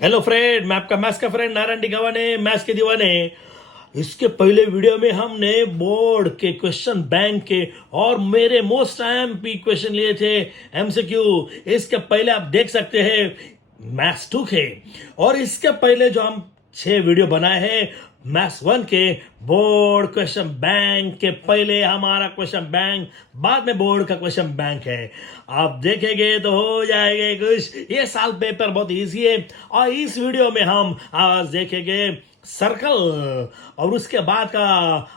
Hello friend, मैं आपका maths का फ्रेंड नारायण डिगावाने, मैथ्स के दीवाने। इसके पहले वीडियो में हमने बोर्ड के क्वेश्चन बैंक के और मेरे मोस्ट एमपी क्वेश्चन लिए थे, एमसीक्यू। इसके पहले आप देख सकते हैं मैथ्स 2 के, और इसके पहले जो हम 6 वीडियो बनाए हैं मैथ्स 1 के बोर्ड क्वेश्चन बैंक के, पहले हमारा क्वेश्चन बैंक, बाद में बोर्ड का क्वेश्चन बैंक है। आप देखेंगे तो हो जाएंगे कुछ। ये साल पेपर बहुत इजी है, और इस वीडियो में हम आज देखेंगे सर्कल, और उसके बाद का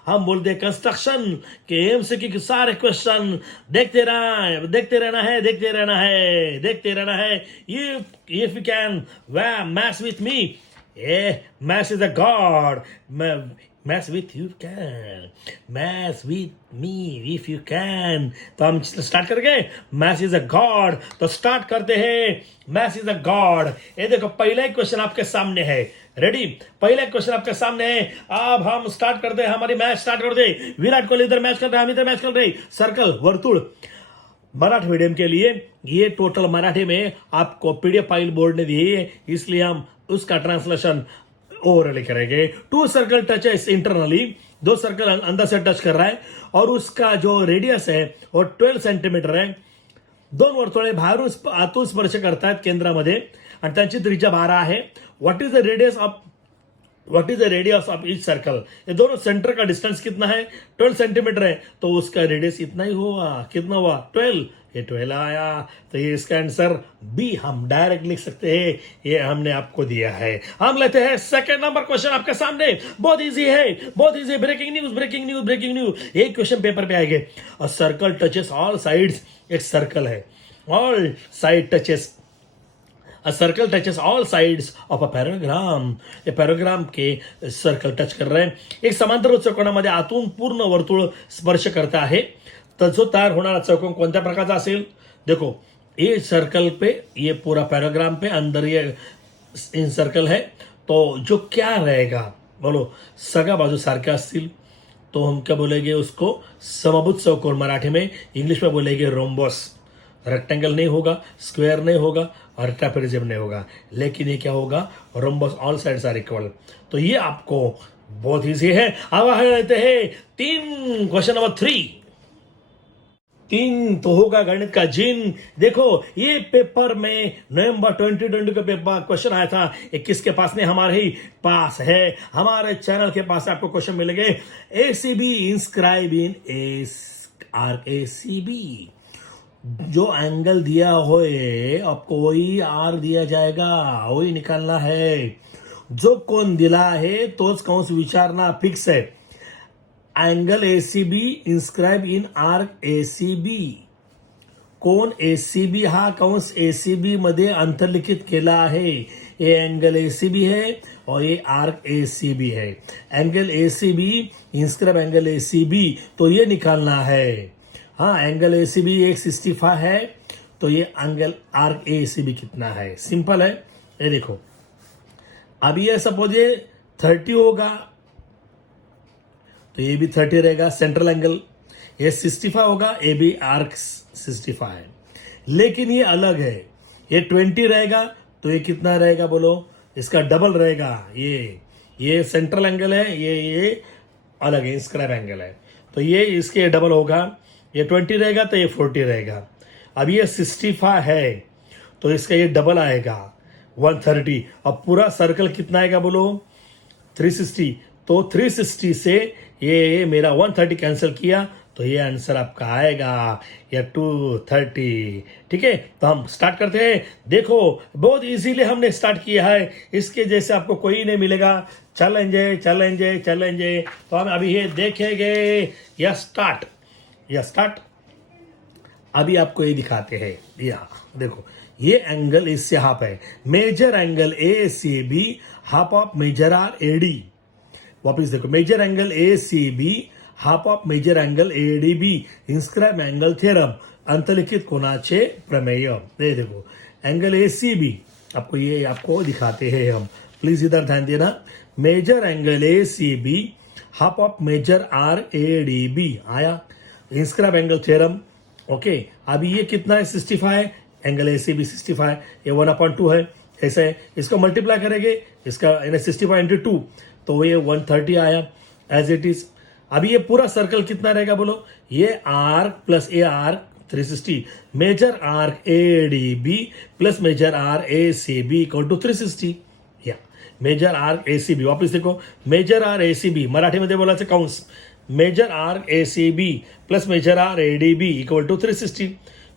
हम बोलते हैं कंस्ट्रक्शन के एमसीक्यू के सारे क्वेश्चन। देखते रहना है। If you can maths with me, maths is a God. Maths with you can, maths with me if you can. तो हम स्टार्ट करेंगे। मैथ्स इज अ गॉड, तो स्टार्ट करते हैं। Maths is a God. ये देखो, पहला ही क्वेश्चन आपके सामने है। रेडी? पहला क्वेश्चन आपके सामने है। अब हम स्टार्ट करते हैं, हमारी मैच स्टार्ट करते हैं। विराट कोहली इधर मैच कर रहे हैं, हम इधर मैच कर रहे हैं। सर्कल, वर्तुल, मराठी मीडियम के लिए ये टोटल मराठी में आपको पीडीएफ फाइल बोर्ड ने दी है, इसलिए हम उसका ट्रांसलेशन ओवरली करेंगे। 2 सर्कल टचेस इंटरनली, 2 सर्कल अंदर से टच कर रहा है, और उसका जो रेडियस है वो 12 सेंटीमीटर है। 2 वर्तुळे बाहेरून आतून स्पर्श करतात केंद्रामध्ये, आणि त्यांची त्रिज्या 12 आहे. What is the radius of each circle? ये दोनों सेंटर का डिस्टेंस कितना है? 12 सेंटीमीटर है, तो उसका रेडियस इतना ही होगा। कितना हुआ? 12। ये 12 आया, तो ये इसका आंसर बी हम डायरेक्ट लिख सकते हैं। ये हमने आपको दिया है। हम लेते हैं सेकंड नंबर क्वेश्चन आपके सामने। बहुत इजी है, बहुत इजी। Breaking news. एक क्वेश्चन पेपर पे आएंगे। A circle touches all sides, एक सर्कल है, all side touches, A circle touches all sides of a paragram. ये पैराग्राम के सर्कल टच कर रहे हैं। एक समांतर चौकोनामध्ये आतून पूर्ण वर्तुळ स्पर्श करता है, तर जो तयार होणारा चौकोन कोणत्या प्रकारचा असेल? देखो, ये सर्कल पे, ये पूरा पैराग्राम पे अंदर ये इन सर्कल है, तो जो क्या रहेगा बोलो? सगळ्या बाजू सारख्या असतील तो हम क्या बोलेंगे? उसको समभुज चौकोन मराठी में, इंग्लिश में बोलेंगे रोम्बस। रेक्टेंगल नहीं होगा, स्क्वायर नहीं होगा, और ट्रेपेजियम नहीं होगा, लेकिन ये क्या होगा? Rhombus, all sides are equal. तो ये आपको बहुत इजी है। अब लेते हैं 3, क्वेश्चन नंबर 3। 3 तो होगा गणित का जिन। देखो, ये पेपर में नवंबर 2020 का पेपर क्वेश्चन आया था। 21 के पास नहीं, हमारे ही पास है, हमारे चैनल के पास आपको क्वेश्चन मिलेंगे। एसीबी इंस्क्राइब इन ACB, जो एंगल दिया होए आपको वही आर दिया जाएगा, वही निकालना है। जो कोण दिला आहे तोच कंस विचारना फिक्स है। एंगल ACB इन्स्क्राइब इन आर्क ACB, कोण ACB हा कंस ACB मध्ये अंतर्लिखित केला आहे। ये एंगल ACB है और ये आर्क ACB है। एंगल ACB इन्स्क्राइब एंगल ACB, तो ये निकालना है। हाँ, एंगल ACB 165 है, तो ये एंगल आर्क ACB कितना है? सिंपल है। ये देखो, अब ये सपोज ये 30 होगा, तो ये भी 30 रहेगा सेंट्रल एंगल। ये 65 होगा, ये भी आर्क 65 है, लेकिन ये अलग है। ये 20 रहेगा, तो ये कितना रहेगा बोलो? इसका डबल रहेगा। ये सेंट्रल एंगल है, ये अलग है, इंस्क्राइब एंगल है, तो ये इसके डबल होगा। ये 20 रहेगा, तो ये 40 रहेगा। अब ये 65 है, तो इसका ये डबल आएगा, 130। अब पूरा सर्कल कितना आएगा बोलो? 360। तो 360 से ये मेरा 130 कैंसिल किया, तो ये आंसर आपका आएगा या 230। ठीक है, तो हम स्टार्ट करते हैं। देखो, बहुत इजीली हमने स्टार्ट किया है, इसके जैसे आपको कोई नहीं मिलेगा। चलेंगे। तो हम अभी ये देखेंगे। या स्टार्ट। अभी आपको ये दिखाते हैं। या देखो, ये एंगल इससे हाफ है। Major angle ACB half of major arc AD। वापिस देखो, major angle ACB half of major angle ADB, inscribe angle theorem, अंतर्लिखित कोणाचे प्रमेय। ये देखो, एंगल ACB आपको दिखाते हैं हम, प्लीज इधर ध्यान देना। Major angle ACB half of major arc ADB आया, इंस्क्राइब एंगल थ्योरम। ओके, अभी ये कितना है? 65 है, एंगल ACB 65, ये 1/2 है। ऐसा है, इसको मल्टीप्लाई करेंगे, इसका 65 इंटू 2 तो ये 130 आया एज इट इज। अभी ये पूरा सर्कल कितना रहेगा बोलो, ये arc plus A arc 360, major arc A D B plus major arc A C B equal to 360। या major arc A C B, वापस देखो, major arc A C B मराठीमध्ये बोलायचं कंस, major arc A C B plus major arc A D B equal to 360।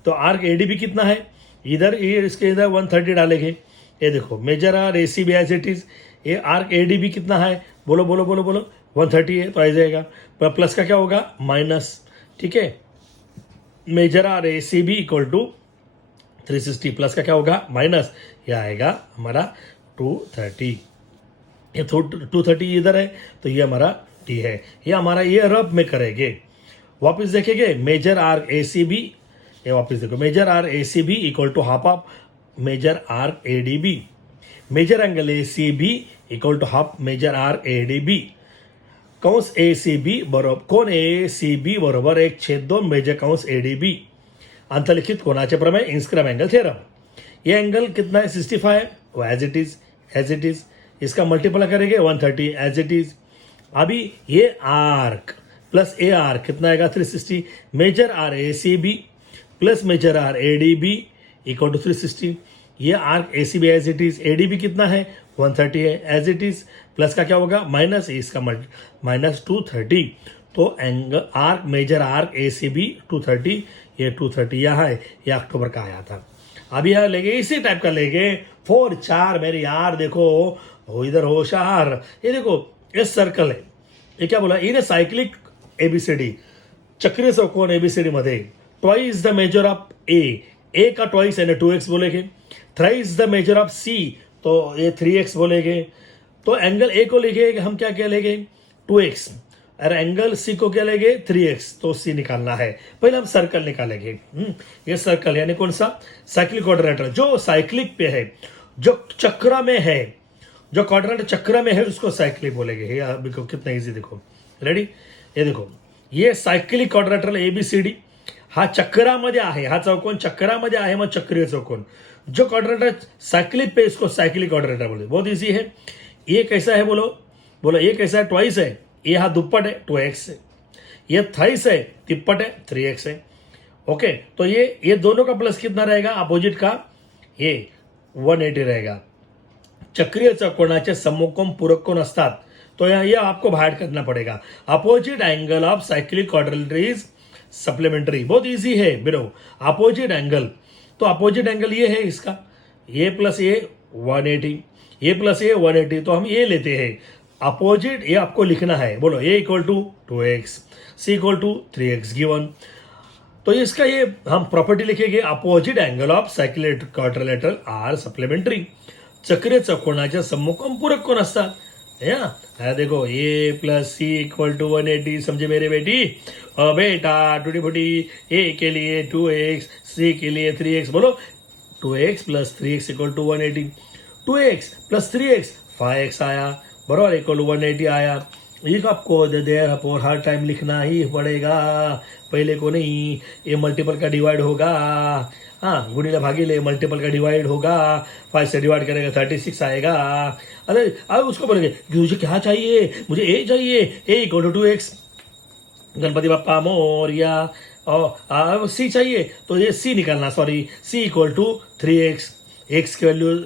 तो arc A D B कितना है, इधर ये इसके इधर 130 डालेंगे, ये देखो major arc A C B as it is, ये आर्क ए डी बी कितना है, बोलो बोलो बोलो बोलो 130 है, तो आ जाएगा, प्लस का क्या होगा माइनस, ठीक है, major arc A C B equal to 360 plus का क्या होगा माइनस, यह आएगा हमारा 230, ये 230 इधर है तो ये हमारा टी है, ये हमारा ये रब में करेंगे। वापस देखेंगे major arc A C B, ये वापस देखो major arc A C B equal to half of major arc A D B, major angle A C B equal to half major arc A D B, कंस A C B बरोबर कोण A C B बरोबर 1/2 major कंस A D B, अंतलिखित कोणाचे प्रमेय inscribed angle theorem. ये angle कितना है 65, वो एज इट इज, इसका मल्टीप्लाई करेंगे 130 एज इट इज। अभी ये आर्क प्लस ए आर्क कितना आएगा 360, major arc A C B plus major arc A D B equal to 360, ये arc A C B as it is, A D B कितना है 130 है as it is, plus का क्या होगा minus, इसका माइनस 230, तो angle arc major arc A C B 230, ये 230 यहाँ है, ये अक्टूबर का आया था। अभी यहाँ लेंगे इसी टाइप का लेंगे 4 4 मेरे यार, देखो हो इधर होशियार, ये देखो ये सर्कल है, ये क्या बोला, इन साइक्लिक एबीसीडी चक्रीय चौकोन एबीसीडी मध्ये ट्वाइस द मेजर ऑफ ए का ट्वाइस है ना 2x बोलेंगे, थ्राइस द मेजर ऑफ सी तो ये 3x बोलेंगे, तो एंगल ए को लेंगे हम क्या क्या लेंगे 2x, और एंगल सी को क्या लेंगे 3x, तो सी निकालना है। पहले हम सर्कल निकालेंगे, ये सर्कल यानी कौन सा साइक्लिक क्वाड्रिलेटरल, जो साइक्लिक पे है, जो चक्र में है, जो क्वाड्रिलेटरल चक्र में है उसको साइक्लिक बोलेंगे। ये देखो कितना इजी, देखो रेडी, ये देखो ये सायक्लिक क्वाड्रिलेटरल एबीसीडी हा चक्रामध्ये आहे, हा चौकोन चक्रामध्ये आहे, मग चक्रीय चौकोन, जो क्वाड्रिलेटर साइक्लिक पे इसको साइक्लिक क्वाड्रिलेटर बोले, बहुत इजी है। ये कैसा है बोलो बोलो, ये कैसा है ट्वाइस है, ये हा दुप्पट है 2x है, ये थ्राइस है तिप्पट है 3x है, ओके। तो ये दोनों का प्लस कितना रहेगा अपोजिट का, ये 180 रहेगा। चक्रीय चौकोनाचे समकोण पूरक कोण असतात, तो ये आपको बाहर करना पड़ेगा। Opposite angle of cyclic quadrilateral is supplementary, बहुत इजी है ब्रो, अपोजिट एंगल, तो अपोजिट एंगल ये है इसका, ये प्लस ये 180, ये प्लस ये 180, तो हम ये लेते हैं अपोजिट, ये आपको लिखना है, बोलो A equal to 2x, C equal to 3x given, तो इसका ये हम प्रॉपर्टी लिखेंगे, opposite angle of cyclic quadrilateral are supplementary, चक्रीय चौकोनाच्या सम्मुखम पूरक कोण असतात, है देखो A plus C equal to 180, समझे मेरे बेटी और बेटा, टूटी फूटी, ए के लिए 2x, सी के लिए 3x, बोलो 2x plus 3x equal to 180, 2x plus 3x 5x आया, बराबर इक्वल टू 180 आया। ये आपको देर पर हर टाइम लिखना ही पड़ेगा, पहले को नहीं, ये मल्टीपल का डिवाइड होगा, हाँ गुणिले भागीले मल्टीपल का डिवाइड होगा, 5 से डिवाइड करेगा 36 आएगा। अरे अब उसको बोलेंगे मुझे क्या चाहिए, मुझे ए चाहिए, A equal to 2x, Ganpati Bappa Morya, और सी चाहिए तो ये सी निकालना, sorry C equal to 3x, x की वैल्यू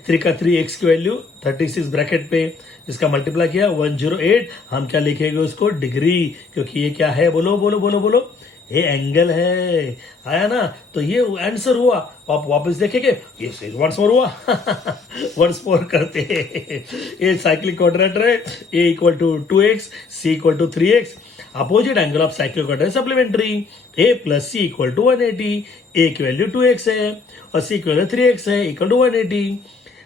3 का 3x की वैल्यू 36 ब्रैकेट पे, इसका मल्टीप्लाई किया 108, हम क्या लिखेंगे उसको डिग्री, क्योंकि ये क्या है बोलो बोलो बोलो बोलो, ये एंगल है, आया ना, तो ये आंसर हुआ। आप वापस देखेंगे ये वंस मोर हुआ वंस मोर करते ये साइक्लिक क्वाड्रिलेटर है, A equal to 2x, C equal to 3x, opposite angle of cyclic quadrilateral supplementary, A plus C equal to 180, A की वैल्यू 2x है और सी की वैल्यू 3x है, इक्वल टू 180,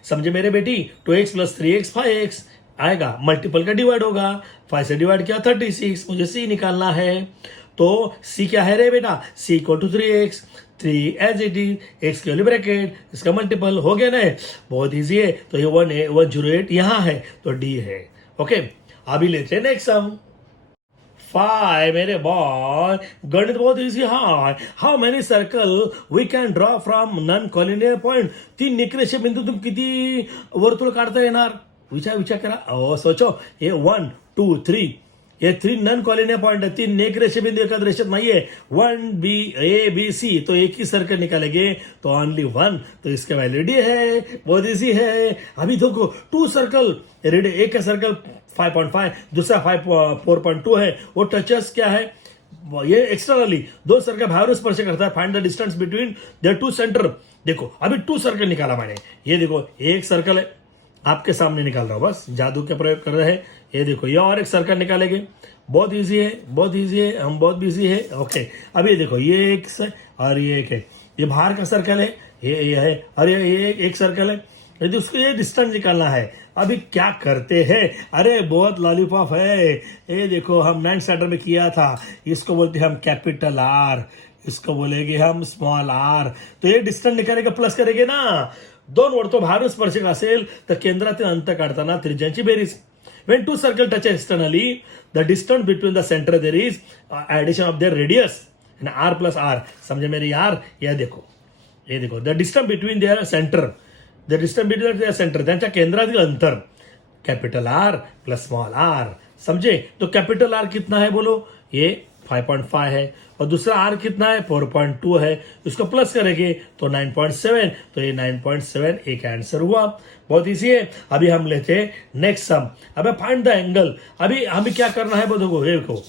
समझे मेरे बेटी, 2x प्लस 3x 5x आएगा, मल्टीपल का डिवाइड होगा, 5 से डिवाइड किया 36, मुझे सी निकालना है, तो सी क्या है रे बेटा, C equal to 3x, 3 as it is, x की वैल्यू ब्रैकेट, इसका मल्टीपल हो गया ना, बहुत इजी है। तो ये 108 यहाँ है तो डी है, ओके। अभी लेते हैं नेक्स्ट सम, 5 मेरे बॉय, गणित बहुत इजी है. How many circle we can draw from non collinear point. 3 निकरेषे बिंदू तुम किती वर्तुळ काढता येणार? विचार करा. सोचो. हे 1 2 3 ये 3 नॉन कॉलिनियर पॉइंट है. 3 नेक रेषे बिंदु एकाद रेषित नहीं है. 1 बी ए बी सी, तो एक ही सर्कल निकालेंगे तो ओनली 1, तो इसका वैल्यू डी है. बहुत इजी है. अभी देखो 2 सर्कल रेडी, एक का सर्कल 5.5, दूसरा 4.2 है. वो टचेस क्या है? ये एक्सटर्नली 2 सर्कल बाहर स्पर्श करता है. Find the distance between there 2 centre. देखो अभी 2 सर्कल निकाला मैंने. ये देखो एक सर्कल है, आपके सामने निकाल रहा हूं, बस जादू के प्रयोग कर रहे हैं. ये देखो ये और एक सर्कल निकालेंगे. बहुत इजी है, बहुत इजी है. हम बहुत बिजी है. ओके, अब ये देखो ये एक और ये एक है. ये बाहर का सर्कल है, ये है, और ये एक सर्कल है. यदि उसको ये डिस्टेंस निकालना है. अभी क्या करते हैं? अरे बहुत लॉलीपॉप है. ये देखो हम 9th स्टैंडर्ड में किया था. इसको बोलते हैं हम कैपिटल आर, इसको बोलेंगे हम स्मॉल आर. तो ये डिस्टेंस निकालेगा, प्लस करेंगे ना. 2 वर्तुळ बाहेरून स्पर्शक असेल तर केंद्रातील अंतर काढताना त्रिज्यांची berries. When 2 circles touch externally, the distance between the center there is addition of their radius and r plus r. समझे मेरी यार? ये देखो the distance between their center, the distance between their center, त्यांच्या केंद्रातील अंतर capital R plus small R. समझे? तो कैपिटल आर कितना है बोलो? ये 5.5 है, और दूसरा आर कितना है? 4.2 है. इसको प्लस करेंगे तो 9.7, तो ये 9.7 एक आंसर हुआ. बहुत इजी है. अभी हम लेते हैं नेक्स्ट सम. अबे फाइंड द एंगल. अभी हमें क्या करना है? देखो ये देखो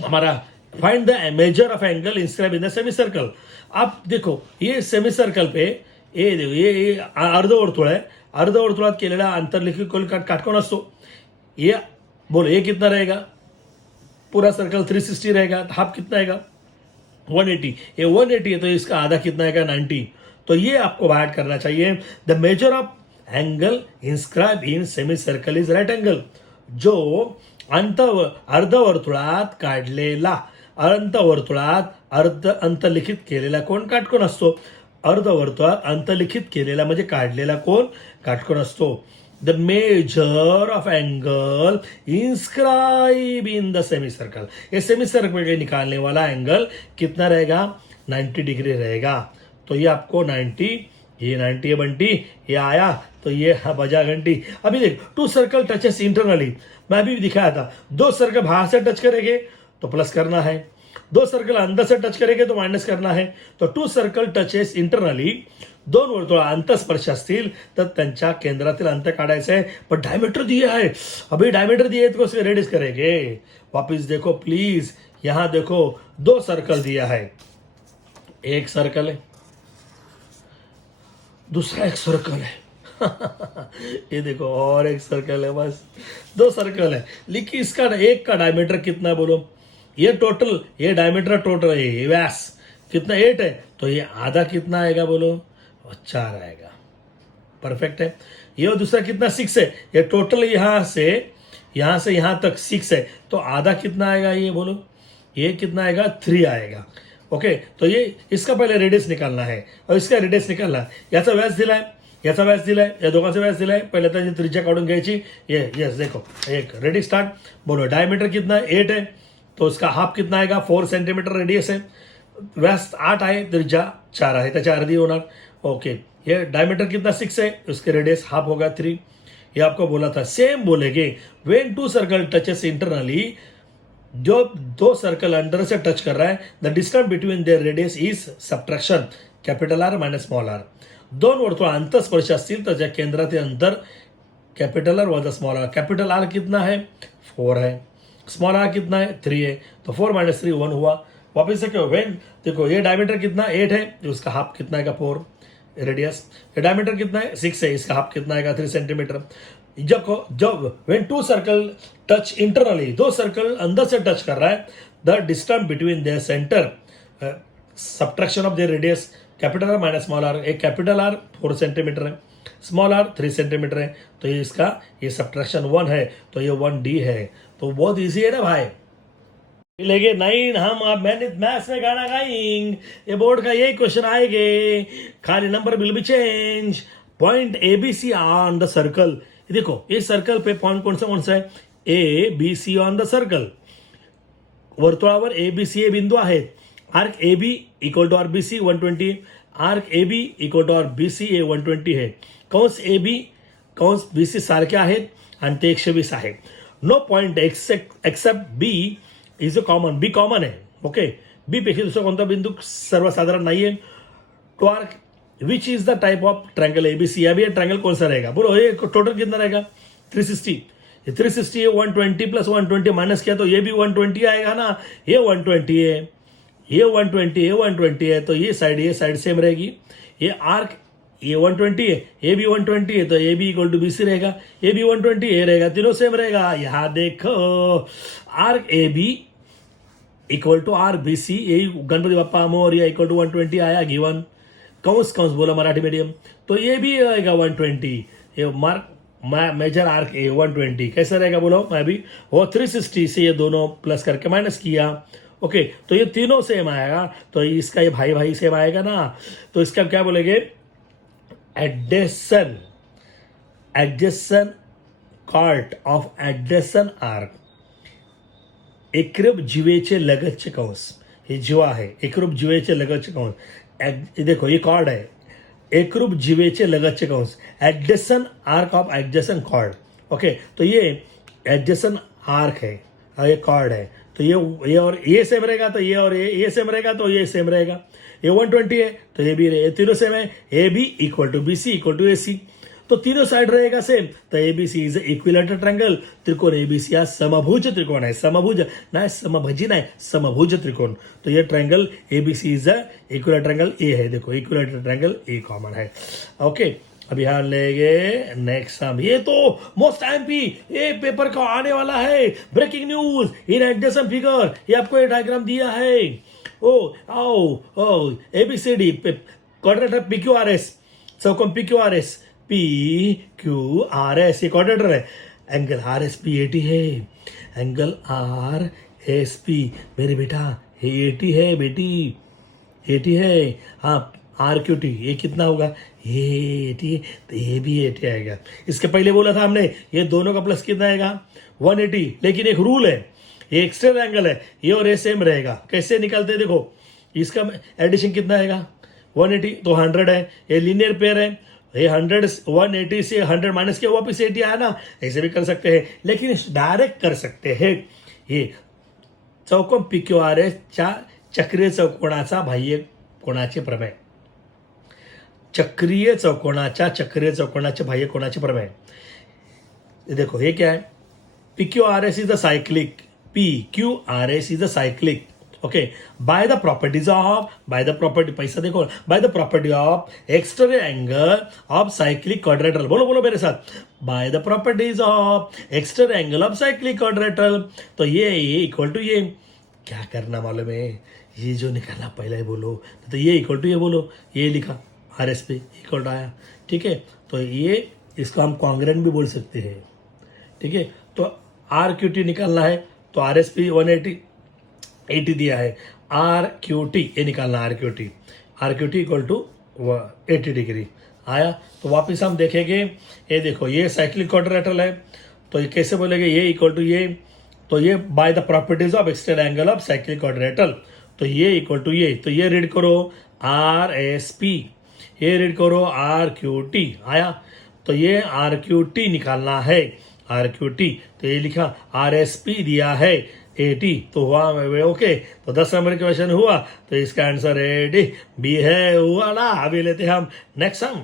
हमारा find the measure of angle inscribe in the semi circle. आप देखो ये सेमी सर्कल पे ये देखो ये अर्धवर्तुळ आहे. अर्धवर्तुळात केलेला अंतर्लिखित काटकोन असतो. ये बोलो ये कितना रहेगा? पूरा सर्कल 360 रहेगा. हाफ कितना आएगा? 180. ये 180 है, तो इसका आधा कितना आएगा? 90. तो ये आपको ऐड करना चाहिए. The measure of angle inscribe in semi circle is right angle. जो अर्धवर्तुळात काढलेला, अर्धवर्तुळात अंतर्लिखित केलेला कोण काटकोन असतो? अर्धवर्तुळात अंतर्लिखित केलेला म्हणजे काढलेला कोण काटकोन असतो. The measure of angle inscribe in the semi circle. ये सेमी सर्कल के निकालने वाला एंगल कितना रहेगा? 90 डिग्री रहेगा. तो ये आपको 90, ये 90 बंटी, ये आया तो ये बजा घंटी. अभी देख 2 सर्कल टचेस इंटरनली. मैं अभी दिखाया था. 2 सर्कल बाहर से टच करेंगे तो प्लस करना है. 2 सर्कल अंदर से टच करेंगे तो माइनस करना है. तो 2 सर्कल टचेस इंटरनली. 2 वर्तुळ अंतस्पर्श असतील तर त्यांच्या केंद्रातील अंतर काढायचं आहे. पण डायमीटर दिया है. अभी डायमीटर दिए तो उसके रेडियस करेंगे. वापिस देखो प्लीज. यहां देखो 2 सर्कल दिया है. एक सर्कल है, दूसरा एक सर्कल है. ये देखो और एक सर्कल है. बस 2 सर्कल है. लेकिन इसका एक का डायमीटर कितना है बोलो? ये टोटल, ये डायमीटर टोटल है. ये व्यास कितना? 8 है. तो ये आधा कितना आएगा बोलो? 4 आएगा. परफेक्ट है. ये दूसरा कितना? 6 है. ये टोटल यहां से यहां तक 6 है. तो आधा कितना आएगा ये बोलो? ये कितना आएगा? 3 आएगा. ओके, तो ये इसका पहले रेडियस निकालना है और इसका रेडियस निकालना है. याचा व्यास दिलाय, याचा व्यास दिलाय, या दोघांचा व्यास दिलाय. पहले त्याची त्रिज्या काढून घ्यायची. ये यस देखो एक रेडी स्टार्ट. बोलो डायमीटर कितना है? 8 है. तो इसका हाफ कितना आएगा? 4 सेंटीमीटर रेडियस है. व्यास 8 आहे, त्रिज्या 4 आहे, त्याच्या अर्धी होणार. ओके, ये डायमीटर कितना? 6 है. उसके रेडियस हाफ होगा 3. ये आपको बोला था. सेम बोलेंगे व्हेन 2 सर्कल टचेस इंटरनली. जो 2 सर्कल अंदर से टच कर रहा है, the distance between their radius is subtraction capital R minus small R. 2 वर्तुळ अंतस्पर्श असतील तर ज्या केंद्रातील अंतर कैपिटल आर वजा स्मॉल आर. कैपिटल आर कितना है? 4 है. स्मॉल आर कितना है? 3 है. तो 4 माइनस 3 1 हुआ. वापिस से क्यों? वेन देखो ये डायमीटर कितना? 8 है. उसका हाफ कितना आएगा? 4 रेडियस. ये डायमीटर कितना है? 6 है. इसका हाफ कितना आएगा? 3 सेंटीमीटर. जब when 2 circle touch internally, 2 circle अंदर से टच कर रहा है, the distance between their centre subtraction of their radius capital R minus small R. एक कैपिटल आर 4 सेंटीमीटर है, स्मॉल आर 3 सेंटीमीटर है. तो ये इसका ये सबट्रैक्शन 1 है, तो ये 1D है. तो बहुत ईजी है ना भाई. मिलेंगे 9. हम आप मैथ्स में गाना गाएंगे. ये बोर्ड का यही क्वेश्चन आएंगे. खाली number will be change. Point ABC on the circle. देखो ये सर्कल पे पॉइंट कौन सा है? A B C on the circle. वर्तुळावर ABC हे बिंदू आहेत. Arc AB equal to RBC 120, arc AB equal to RBC हे 120 आहे. कंस AB कंस BC सारखे आहेत आणि ते 120 आहे. No point except B is a common. B common आहे. ओके, बी पेक्षा दुसरा कोणता बिंदू सर्वसाधारण नहीं है. Two arc which is the type of triangle ABC. अभी ये ट्रायंगल कौन सा रहेगा बोलो. ये टोटल कितना रहेगा 360. 360 है 120 प्लस 120 माइनस किया तो ये भी 120 आएगा ना. ये 120 है, ये 120 है तो ये साइड सेम रहेगी. ये आर्क ये 120 है, ये भी 120 है तो ये भी इक्वल टू BC रहेगा. ये भी 120 ये रहेगा, तीनों सेम रहेगा. यहां देखो arc AB equal to RBC, यही गणपति बाप्पा मोरया इक्वल टू 120 आया गिवन. कंस कंस बोला मराठी मीडियम तो ये भी रहेगा 120. ये मार्क मेजर आर्क ए 120 कैसा रहेगा बोलो. मैं भी वो 360 से ये दोनों प्लस करके माइनस किया. ओके, तो ये तीनों सेम आएगा तो इसका ये भाई भाई सेम आएगा ना. तो इसका क्या बोलेंगे adjacent chord of adjacent arc. एकरूप जीवेचे लगतचे कंस. हे जीवा आहे एकरूप जीवेचे लगतचे कंस. देखो ये कॉर्ड है एकरूप जीवेचे लगतचे कंस. Adjacent arc of adjacent chord. Okay, तो ये एडजेसन आर्क है और ये कॉर्ड है तो ये और ये सेम रहेगा तो ये और ये सेम रहेगा तो ये सेम रहेगा. ये 120 है तो ये भी ये तीनों सेम है. A B equal to BC equal to AC तो तीनों साइड रहेगा सेम. तो ABC इज इक्विलेटरल ट्रायंगल. त्रिकोण ABC हा समभुज त्रिकोण आहे. समभुज नाही समभुजी नाही समभुज त्रिकोण. तो ये triangle ABC is equilateral triangle A है. देखो इक्विलेटरल ट्रायंगल ए कॉमन है. ओके, अब यहाँ लेंगे नेक्स्ट सम. ये तो मोस्ट MP ये पेपर का आने वाला है. Breaking news in adjacent figure. ये आपको ये डायग्राम दिया है. ओ ABCD क्वाड्रेटर PQRS चौकोन PQRS PQRS ये क्वाड्रेटर है. एंगल RSP 80 है. एंगल RSP मेरे बेटा ये 80 है बेटी 80 है. हाँ RQT ये कितना होगा ये 80 तो ये भी 80 आएगा. इसके पहले बोला था हमने ये दोनों का प्लस कितना आएगा 180. लेकिन एक रूल है ये एक्सटर्नल एंगल है ये और ये सेम रहेगा. कैसे निकलते हैं देखो. इसका एडिशन कितना आएगा 180 तो 100 है. ये लीनियर पेयर है. ये 100 180 से 100 माइनस किया वापस 80 आया ना. ऐसे भी कर सकते हैं लेकिन डायरेक्ट कर सकते हैं. ये चौकोन PQRS च्या चक्रीय चौकोनाचा बाह्य कोणाचे प्रमेय. चक्रीय चौकोनाचे बाह्य कोणाचे प्रमेय. देखो ये क्या है PQRS is the cyclic. PQRS is the cyclic. Okay, by the property पैसा देखो by the property of external angle of cyclic quadrilateral. बोलो मेरे साथ. By the properties of external angle of cyclic quadrilateral. तो ये इक्वल टू ये क्या करना मालूम है ये जो निकालना पहले बोलो तो ये इक्वल टू ये बोलो. ये लिखा RSP इक्वल टू आया. ठीक है, तो ये इसको हम कॉन्ग्रेंट भी बोल सकते हैं. ठीक है, तो RQT निकालना है तो RSP 180 दिया है. RQT ये निकालना RQT इक्वल टू 80 डिग्री आया. तो वापस हम देखेंगे ये देखो ये साइक्लिक क्वाड्रेटरल है तो ये कैसे बोलेंगे ये इक्वल टू ये. तो ये by the properties of external angle of cyclic quadrilateral. तो ये इक्वल टू ये. तो ये रीड करो RSP ये रीड करो RQT आया. तो ये RQT निकालना है RQT. तो ये लिखा RSP दिया है 80 तो हुआ. ओके, तो 10 नंबर क्वेश्चन हुआ तो इसका आंसर है बी है. हुआ ना. अभी लेते हैं हम नेक्स्ट सम.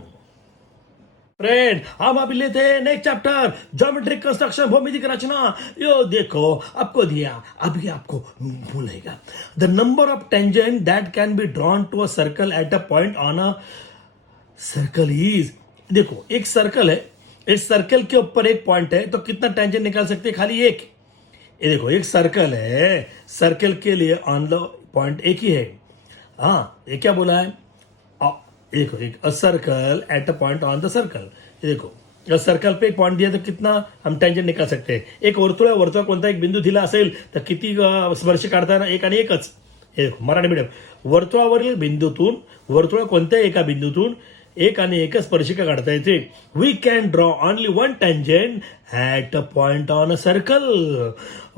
फ्रेंड हम अभी लेते हैं नेक्स्ट चैप्टर ज्योमेट्रिक कंस्ट्रक्शन भौमितिक रचना. यो देखो आपको दिया अभी आपको भूलेगा. The number of tangent that can be drawn to a circle at a point on a circle is. देखो एक सर्कल है. इस सर्कल के ऊपर एक पॉइंट है तो कितना टेंजेंट निकाल सकते हैं खाली एक. ये देखो एक सर्कल है. सर्कल के लिए ऑन द पॉइंट एक ही है. हाँ ये क्या बोला है देखो एक अ circle at a point on the circle. ये देखो सर्कल पे एक पॉइंट दिया तो कितना हम टेंजेंट निकाल सकते हैं. एक वर्तुळ कोणता एक बिंदू दिला असेल तर किती स्पर्श काढताना एक आणि एकच. हे देखो मराठी मीडियम वर्तुळावरील बिंदूतून वर्तुळ कोणत्या एका बिंदूतून एक आणि एकच स्पर्शिका काढता येते. We can draw only one tangent at a point on a circle.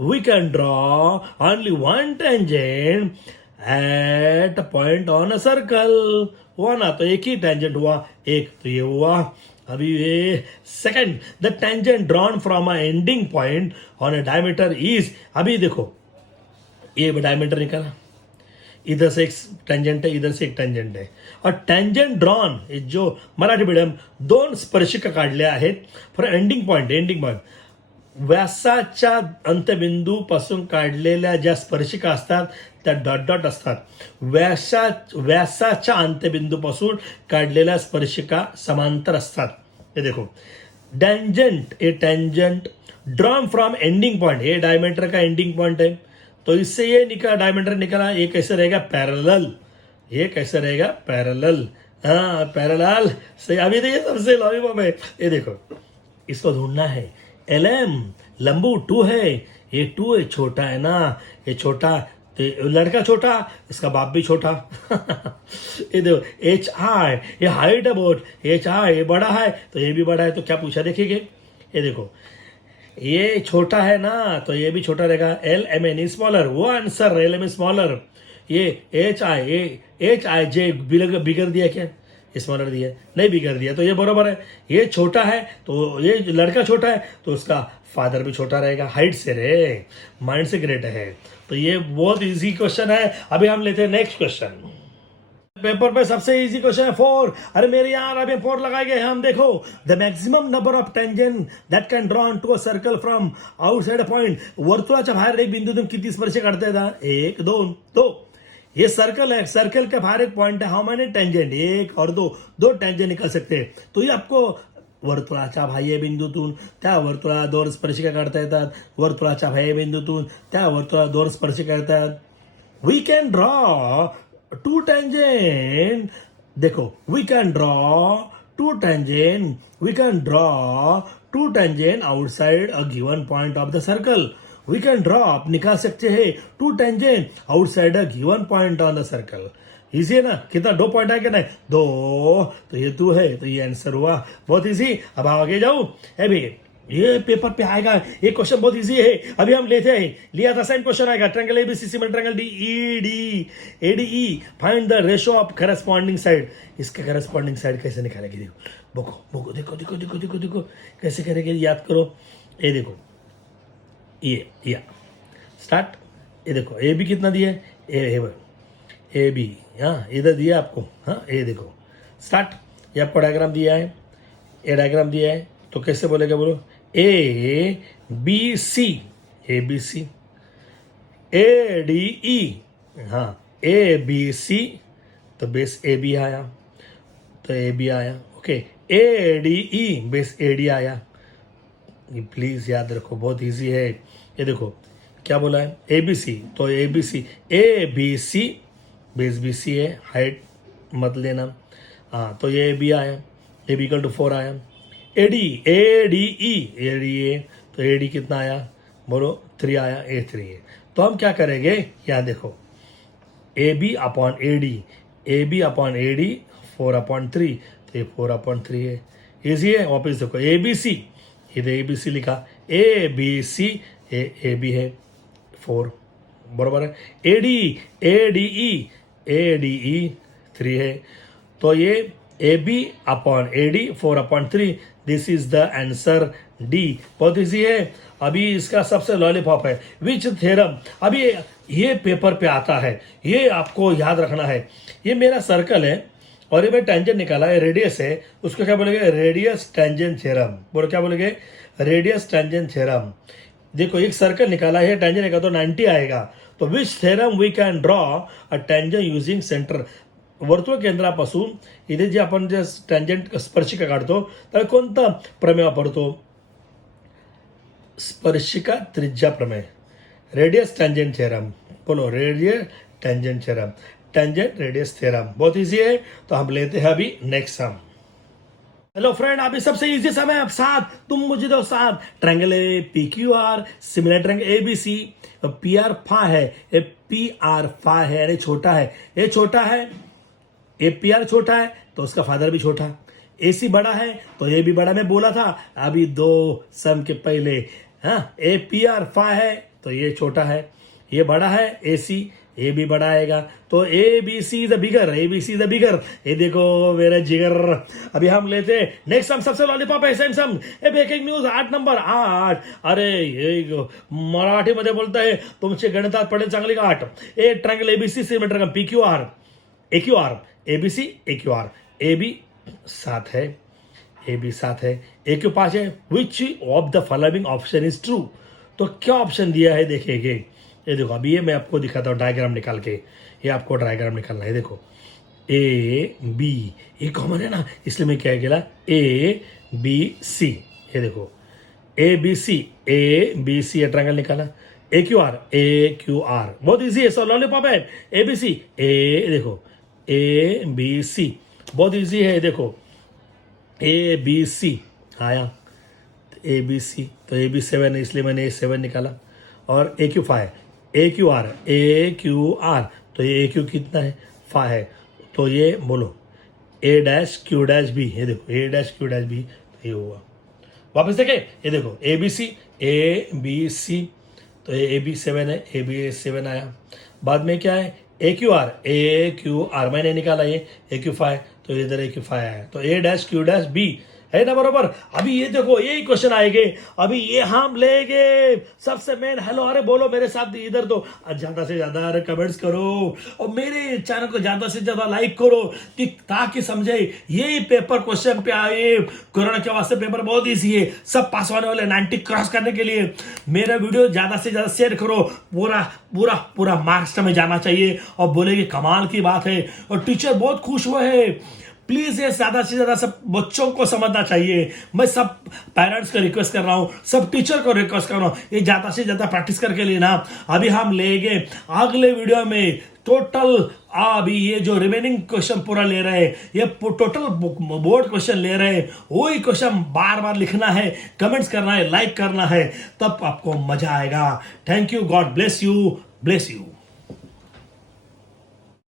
We can draw only one tangent at a point on a circle. हुआ ना, तो एक ही टेंजेंट हुआ, एक तो ये हुआ. अभी ये second, the tangent drawn from a ending point on a diameter is. अभी देखो ये डायमीटर निकाला, इधर से एक टेंजेंट है, इधर से एक टेंजेंट है, और टेंजेंट ड्रॉन जो मराठी मीडियम दोन स्पर्शिका काढल्या आहेत फॉर एंडिंग पॉइंट. व्यासाच्या अंत्यबिंदू पासून काढलेल्या ज्या स्पर्शिका असतात त्या डॉट डॉट असतात. व्यासाच्या अंत्यबिंदूपासून काढलेल्या स्पर्शिका समांतर असतात. हे देखो, tangent drawn from ending point, ये डायमीटर का एंडिंग पॉइंट है, तो इससे ये डायमीटर निकला. ये कैसे रहेगा, पैरेलल. ये कैसे रहेगा, पैरेलल. हाँ पैरेलल सही. अभी तो ये सबसे लॉलीपॉप है. ये देखो, इसको ढूंढना है. LM लंबू 2 है, ये 2 है, छोटा है ना, ये छोटा, तो लड़का छोटा, इसका बाप भी छोटा. ये देखो HI, ये हाइट है बहुत, HI ये बड़ा है तो ये भी बड़ा है, तो क्या पूछा देखिए. ये देखो ये छोटा है ना तो ये भी छोटा रहेगा. LMN स्मॉलर, वो आंसर LM स्मॉलर. ये HIJ बिगड़ दिया क्या, स्मॉलर दिया नहीं, बिगड़ दिया, तो ये बराबर है. ये छोटा है तो ये लड़का छोटा है तो उसका फादर भी छोटा रहेगा. हाइट से रे, माइंड से ग्रेट है. तो ये बहुत इजी क्वेश्चन है. अभी हम लेते हैं नेक्स्ट क्वेश्चन. पेपर पे सबसे इजी क्वेश्चन है 4. अरे मेरे यार अभी 4 लगाए गए हम. देखो, the maximum number of tangent that can drawn to a circle from outside a point. वर्तुळाच्या बाहेर एक बिंदूतून किती स्पर्श काढता येतात, 1 2 2. ये सर्कल है, सर्कल के बाहर एक पॉइंट है, हाउ मेनी टेंजेंट, 1 और 2 टेंजेंट निकल सकते हैं. तो ये आपको वर्तुळाच्या बाह्य बिंदूतून त्या वर्तुळाला 2 स्पर्शिका काढता येतात, वर्तुळाच्या बाह्य बिंदूतून त्या वर्तुळाला 2 स्पर्शिका येतात. We can draw 2 tangent. देखो, we can draw 2 tangent, we can draw 2 tangent outside a given point of the circle. We can draw, आप निकाल सकते हैं 2 tangent outside a given point on the circle. Easy है ना, कितना 2 point है क्या, नहीं 2, तो ये 2 है, तो ये आंसर हुआ. बहुत इजी. अब आगे जाऊं. अभी ये पेपर पे आएगा, ये क्वेश्चन बहुत इजी है. अभी हम लेते हैं, लिया था सेम क्वेश्चन आएगा. ट्रायंगल ABCC में triangle ADE, find the ratio of corresponding side. इसका करस्पॉन्डिंग साइड कैसे निकालेंगे, देखो देखो कैसे करेंगे, याद करो. ये देखो, ये या स्टार्ट. ये देखो ए बी कितना दिया है, ए बी, हाँ इधर दिया आपको. हाँ ये देखो स्टार्ट. ये आपको डायग्राम दिया है, ये डायग्राम दिया है, तो कैसे बोलेगा बोलो. ABC, ABC, ADE, हाँ ABC, तो बेस AB आया, तो AB आया. ओके, ADE बेस AD आया. ये प्लीज याद रखो, बहुत इजी है. ये देखो क्या बोला है, ABC, तो ABC बेस BC है, हाइट मत लेना. हाँ तो ये AB आया, AB इक्वल टू 4 आया. ADE, तो AD कितना आया बोलो, 3 आया, A 3 है. तो हम क्या करेंगे, यहाँ देखो AB अपॉन AD 4/3, तो ये 4/3 है. इजी है. वापस देखो ABC, इधर ABC लिखा, ABC AB है 4, बराबर है. ADE 3 है, तो ये AB upon AD 4/3, this is the answer D. बहुत इजी है. अभी इसका सबसे लॉलीपॉप है, विच थ्योरम. अभी ये पेपर पे आता है, ये आपको याद रखना है. ये मेरा सर्कल है और ये मैं टेंजेंट निकाला है, रेडियस है, उसको क्या बोलेंगे, रेडियस टेंजेंट थ्योरम. बोलो क्या बोलेंगे, रेडियस टेंजेंट थ्योरम. देखो एक सर्कल निकाला है, टेंजेंट निकाला तो 90 आएगा. तो which theorem we can draw a tangent using centre. वर्तुळ केंद्रापासून इथे जे आपण जे टेंजेंट स्पर्शिका काढतो त्याला कोणता प्रमेय वापरतो, स्पर्शिका त्रिज्या प्रमेय, रेडियस टेंजेंट थ्योरम. बोलो radius tangent theorem, tangent radius theorem. बहुत इजी है. तो हम लेते हैं अभी नेक्स्ट सम. हेलो फ्रेंड, अभी सबसे इजी सम है. अब 7, तुम मुझे दो 7. ट्रायंगल है PQR, similar triangle ABC, PR फा है, PR फा है, यानी छोटा है, ये छोटा है, ये PR छोटा है, तो उसका फादर भी छोटा, AC बड़ा है तो ये भी बड़ा, मैं बोला था अभी 2 सम के पहले। हाँ, APR 5 है तो ये छोटा है, ये बड़ा है AC, ये भी बड़ा आएगा, तो ABC the bigger, ABC the bigger. ये देखो मेरा जिगर। अभी हम लेते हैं नेक्स्ट सम, सबसे लॉलीपॉप है Samsung. A breaking news 8 number 8। अरे ये मराठीमध्ये बोलताय, तुमचे गणितात पडेल चांगली गाठ। A triangle ABC symmetric PQR AQR ABC AQR AB 7 है, AB 7 है, AQ 5 है। Which of the following option is true? तो क्या ऑप्शन दिया है देखेंगे। ये देखो अभी ये मैं आपको दिखाता हूँ डायग्राम निकाल के, ये आपको डायग्राम निकालना है। देखो AB ये कॉमन है ना, इसलिए मैं क्या केला ABC। ये देखो ABC ये ट्रायंगल निकाला, AQR बहुत इजी है, सो लॉलीपॉप है। ABC देखो ABC बहुत इजी है, देखो ABC आया, ABC तो AB 7 है इसलिए मैंने A7 निकाला, और AQ 5 AQR तो ये AQ कितना है 5 है, तो ये बोलो A'Q' B, ये देखो A'Q' B तो ये हुआ। वापस देखें, ये देखो ABC तो ये AB 7 है, AB 7 आया। बाद में क्या है AQR मैंने निकाला, ये AQ 5 तो इधर AQ 5 आया, तो A'Q' B है ना बरोबर। अभी ये देखो यही क्वेश्चन आएंगे, अभी ये हम लेंगे सबसे मेन। हेलो, अरे बोलो मेरे साथ इधर, तो ज्यादा से ज्यादा अरे कमेंट्स करो और मेरे चैनल को ज्यादा से ज्यादा लाइक करो, कि ताकि समझे यही पेपर क्वेश्चन पे आए। कोरोना के वास्ते पेपर बहुत ईजी है, सब पास होने वाले 90 क्रॉस करने के लिए मेरा वीडियो ज्यादा से ज्यादा शेयर करो, पूरा पूरा पूरा मार्क्स में जाना चाहिए, और बोले कि कमाल की बात है और टीचर बहुत खुश हुए हैं। प्लीज ये ज्यादा से ज्यादा सब बच्चों को समझना चाहिए। मैं सब पेरेंट्स को रिक्वेस्ट कर रहा हूं, सब टीचर को रिक्वेस्ट कर रहा हूं, ये ज्यादा से ज्यादा प्रैक्टिस करके लेना। अभी हम लेंगे अगले वीडियो में टोटल, अभी ये जो रिमेनिंग क्वेश्चन पूरा ले रहे हैं, ये टोटल बोर्ड क्वेश्चन ले रहे हैं, वही क्वेश्चन बार बार लिखना है, कमेंट्स करना है, लाइक करना है, तब आपको मजा आएगा। Thank you, God bless you, bless you.